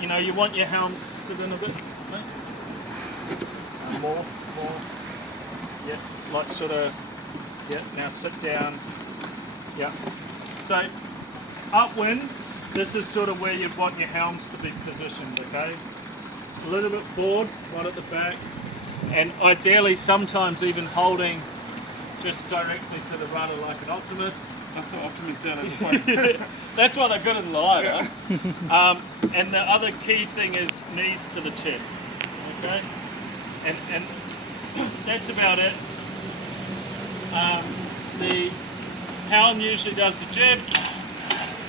you know, you want your helm sit in a bit, mate. More. Yeah, like sort of, yeah, now sit down. Yeah. So, upwind, this is sort of where you'd want your helms to be positioned, okay? A little bit forward, right at the back, and ideally sometimes even holding just directly to the rudder like an Optimus. That's what Optimus sounded like. That's why they're good in the light, huh? And the other key thing is knees to the chest, okay? And that's about it. The helm usually does the jib,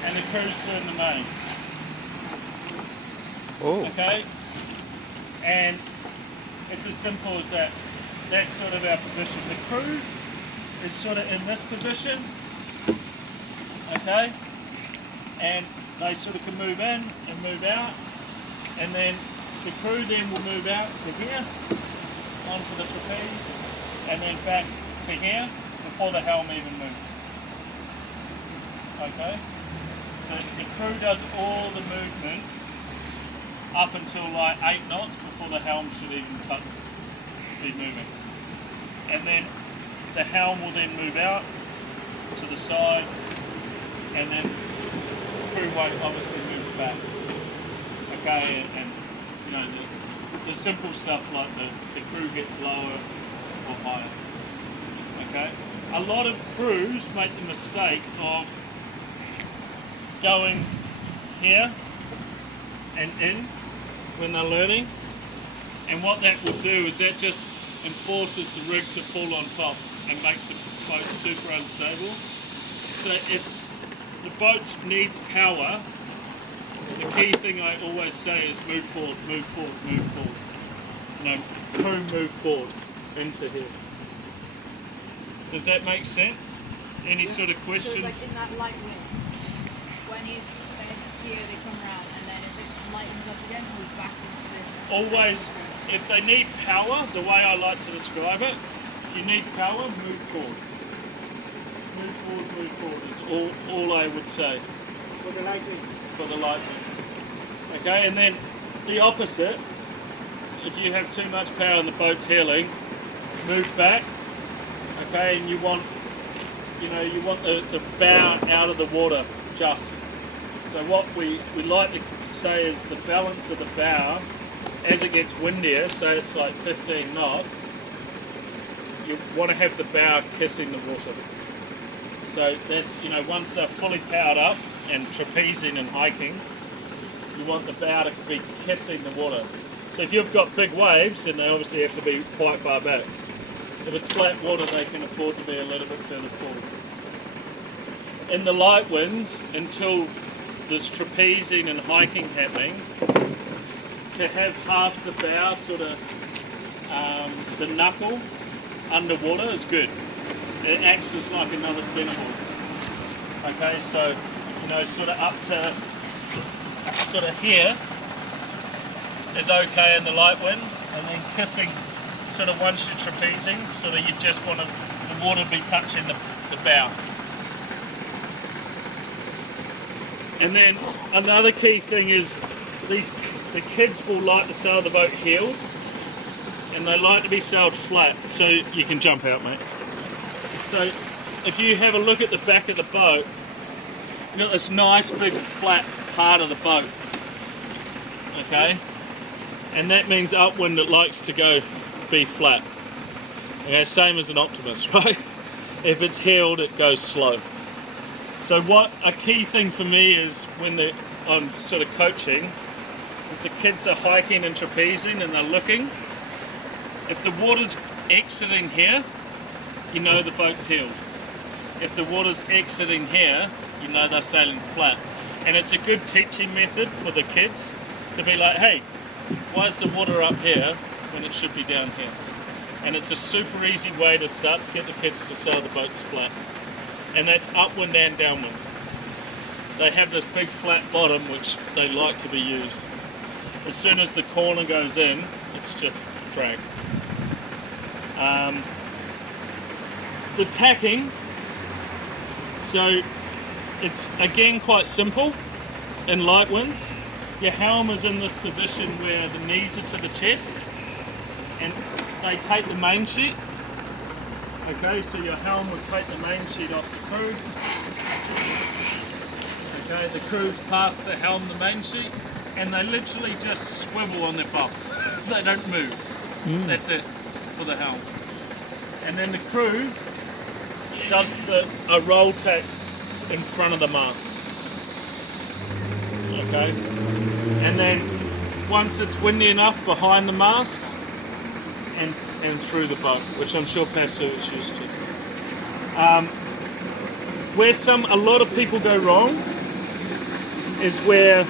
and the crew's doing the main. Oh. Okay? And it's as simple as that. That's sort of our position. The crew is sort of in this position, okay? And they sort of can move in and move out, and then the crew then will move out to here, onto the trapeze, and then back to here before the helm even moves. Okay? So the crew does all the movement up until like 8 knots before the helm should even be moving. And then the helm will then move out to the side, and then the crew won't obviously move back. Okay, and you know, the simple stuff like the crew gets lower or higher. Okay? A lot of crews make the mistake of going here and in when they're learning, and what that will do is that just enforces the rig to fall on top and makes the boat super unstable. So if the boat needs power, the key thing I always say is move forward, move forward, move forward. You know, crew move forward into here. Does that make sense? Any sort of questions? So it's like in that light wind, when he's here, they come around, and then if it lightens up again, move back into this. Always, if they need power, the way I like to describe it, if you need power, move forward. Move forward, move forward is all I would say. For the light wind. For the light wind. Okay, and then the opposite, if you have too much power and the boat's heeling, move back. Okay, and you want the bow out of the water just. So what we like to say is the balance of the bow, as it gets windier, say it's like 15 knots, you want to have the bow kissing the water. So that's, you know, once they're fully powered up and trapezing and hiking, you want the bow to be kissing the water. So if you've got big waves, then they obviously have to be quite far back. If it's flat water, they can afford to be a little bit further forward. In the light winds, until there's trapezing and hiking happening, to have half the bow, sort of the knuckle underwater is good. It acts as like another centerboard. Okay, so you know, sort of up to sort of here is okay in the light winds, and then kissing sort of once you're trapezing, sort of you just want the water to be touching the bow. And then another key thing is the kids will like to sail the boat heeled, and they like to be sailed flat, so you can jump out, mate. So if you have a look at the back of the boat, you've got this nice big flat part of the boat, okay? And that means upwind it likes to be flat. Okay, same as an Optimus, right? If it's heeled, it goes slow. So what a key thing for me is when I'm sort of coaching, is the kids are hiking and trapezing and they're looking. If the water's exiting here, you know the boat's heeled. If the water's exiting here, you know they're sailing flat. And it's a good teaching method for the kids to be like, hey, why is the water up here when it should be down here? And it's a super easy way to start to get the kids to sail the boats flat. And that's upwind and downwind. They have this big flat bottom which they like to be used. As soon as the corner goes in, it's just drag. The tacking, so it's again quite simple in light winds. your helm is in this position where the knees are to the chest, and they take the main sheet. Okay, so your helm would take the main sheet off the crew. Okay, the crew's past the helm, the main sheet, and they literally just swivel on their bum. They don't move. That's it for the helm. And then the crew does a roll tack in front of the mast. Okay, and then once it's windy enough, behind the mast and through the boat, which I'm sure Pasu is used to. Where a lot of people go wrong is where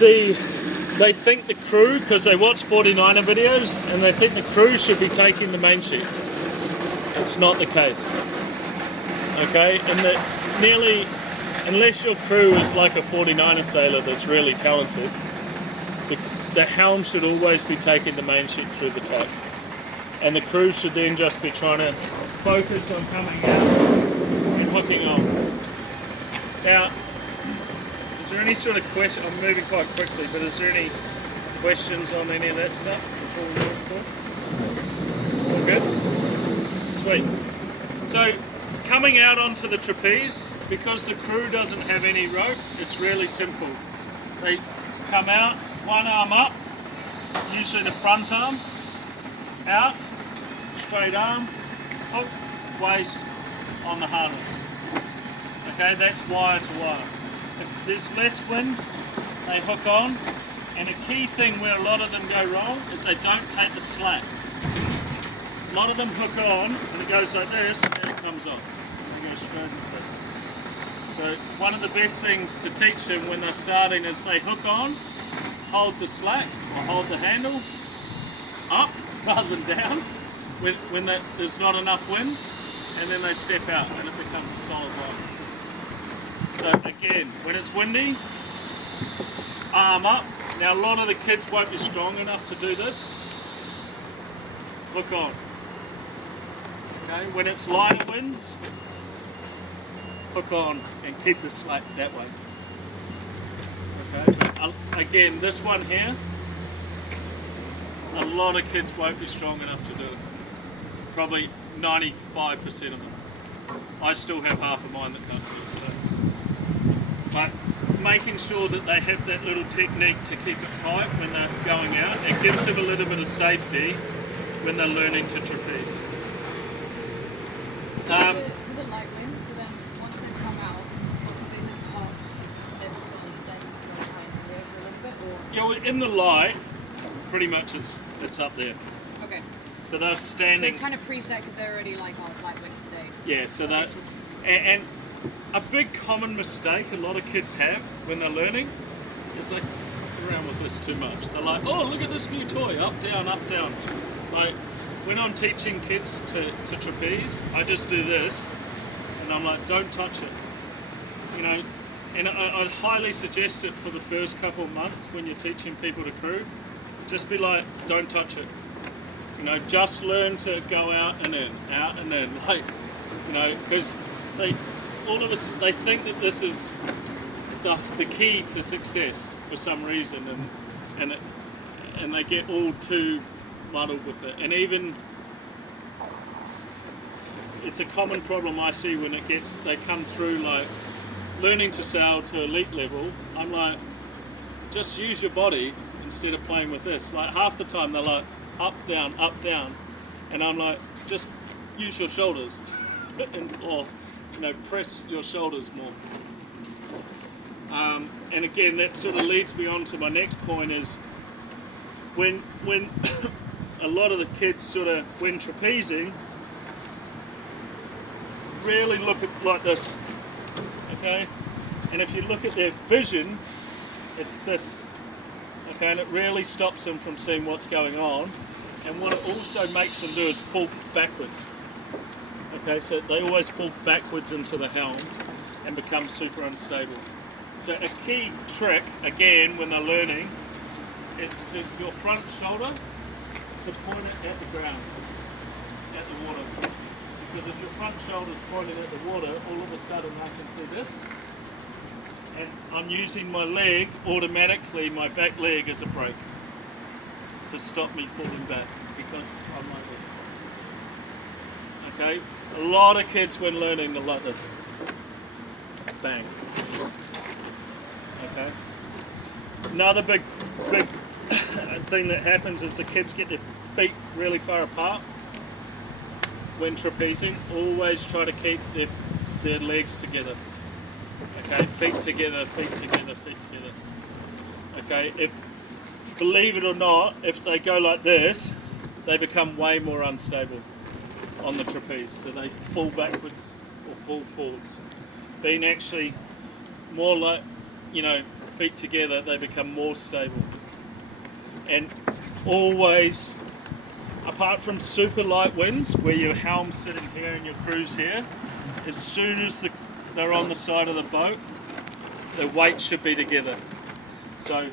they think the crew, because they watch 49er videos, and they think the crew should be taking the main sheet. It's not the case. Okay, and unless your crew is like a 49er sailor that's really talented, the helm should always be taking the main sheet through the tack. And the crew should then just be trying to focus on coming out and hooking on. Now, is there any sort of question? I'm moving quite quickly, but is there any questions on any of that stuff before we move forward? All good? Sweet. So, coming out onto the trapeze, because the crew doesn't have any rope, it's really simple. They come out, one arm up, usually the front arm, out, straight arm, hook, waist on the harness. Okay, that's wire to wire. If there's less wind, they hook on, and a key thing where a lot of them go wrong is they don't take the slack. A lot of them hook on, and it goes like this, and then it comes off. And they go straight like this. So one of the best things to teach them when they're starting is they hook on, hold the slack or hold the handle up rather than down when there's not enough wind, and then they step out and it becomes a solid line. So again, when it's windy, arm up. Now a lot of the kids won't be strong enough to do this. Hook on. Okay, when it's lighter winds, hook on and keep the slack that way. Okay, but again, this one here, a lot of kids won't be strong enough to do it. Probably 95% of them. I still have half of mine that can't do it. So, but making sure that they have that little technique to keep it tight when they're going out, it gives them a little bit of safety when they're learning to trapeze. With the light wind, so then once they come out, because they lift up, they hook on, then go behind the air for a little bit, or? Yeah, well, in the light, pretty much it's up there. Okay. So they're So standing. it's kind of preset because they're already like, oh, it's light winds today. Yeah, so Okay. that, and a big common mistake a lot of kids have when they're learning is they fuck around with this too much. They're like, oh, look at this new toy, up, down, up, down. Like, when I'm teaching kids to trapeze, I just do this, and I'm like, don't touch it. You know, and I'd highly suggest it for the first couple of months when you're teaching people to crew. Just be like, don't touch it. You know, just learn to go out and in, like, you know, because all of us, they think that this is the key to success for some reason, and they get all too muddled with it. And even it's a common problem I see when they come through like learning to sail to elite level. I'm like, just use your body instead of playing with this. Like half the time they're like up, down, and I'm like, just use your shoulders or you know, press your shoulders more. And again, that sort of leads me on to my next point is when a lot of the kids sort of, when trapezing, really look at like this, okay? And if you look at their vision, it's this, okay? And it really stops them from seeing what's going on. And what it also makes them do is fall backwards. Okay, so they always fall backwards into the helm and become super unstable. So a key trick, again, when they're learning, is to your front shoulder to point it at the ground, at the water. Because if your front shoulder's pointed at the water, all of a sudden I can see this, and I'm using my leg automatically, my back leg as a brake to stop me falling back because I'm like this. Okay, a lot of kids when learning are like this. Bang. Okay. Another big thing that happens is the kids get their feet really far apart when trapezing. Always try to keep their legs together. Okay, feet together, feet together, feet together. Okay, believe it or not, if they go like this, they become way more unstable on the trapeze. So they fall backwards or fall forwards. Being actually more like, feet together, they become more stable. And always, apart from super light winds, where your helm's sitting here and your crew's here, as soon as they're on the side of the boat, their weight should be together. So,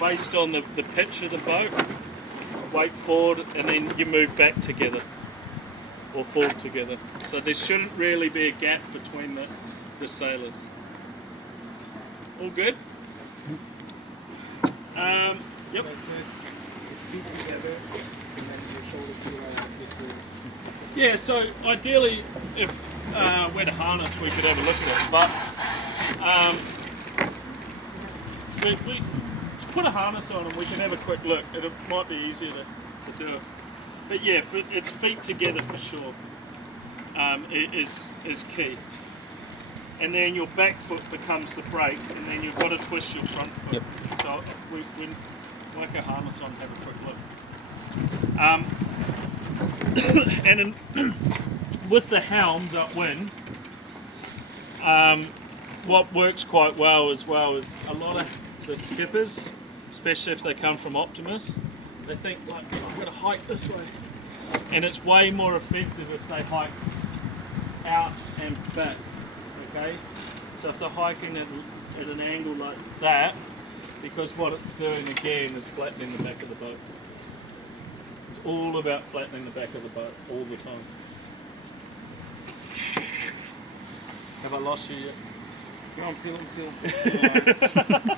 based on the pitch of the boat, weight forward, and then you move back together, or forward together. So there shouldn't really be a gap between the sailors. All good? Yep. So it's feet together, and then your shoulder to Yeah, so ideally, if we had a harness, we could have a look at it. But we put a harness on and we can have a quick look. It might be easier to do it. But yeah, it's feet together for sure. Is key. And then your back foot becomes the brake, and then you've got to twist your front foot. Yep. So we whack a harness on, have a quick look. And with the helms upwind, what works quite well is a lot of the skippers, especially if they come from Optimus, they think like, I'm going to hike this way. And it's way more effective if they hike out and back, okay? So if they're hiking at an angle like that, because what it's doing again is flattening the back of the boat. It's all about flattening the back of the boat all the time. Have I lost you yet? No, I'm still.